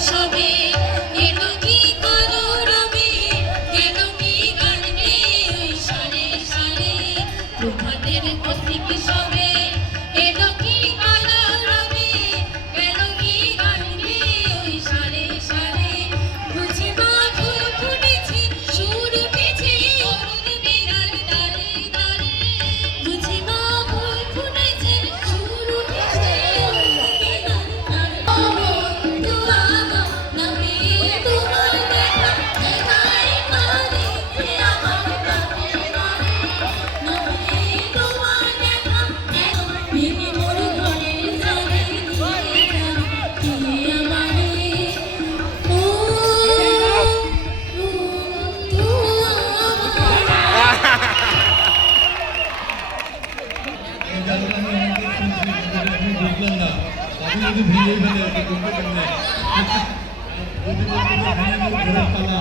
সবে এলো কি কালো রবে গেল কি গানবে ওই সারে সারে প্রভাতের পথিক সবে এলো কি কালো রবে গেল কি গানবে ওই সারে সারে বুঝি মা ফুল ফুটেছে সুর উঠেছে অরুণ বিড়াল দাঁড়ে দাঁড়ে বুঝি মা ফুল ফুটেছে সুর উঠেছে অরুণ বিড়াল দাঁড়ে বন্ধু আমার নামে তোমার দেখা দেখাই পারে আমার প্রাণে নামে তোমার দেখা ভেঙে মোর ঘরের জানে দিয়ে যাও তুমি আমারে ও বন্ধু আমার যদি ভেঙে ফেলে এটা করতে পারবে যদি ভেঙে ফেলে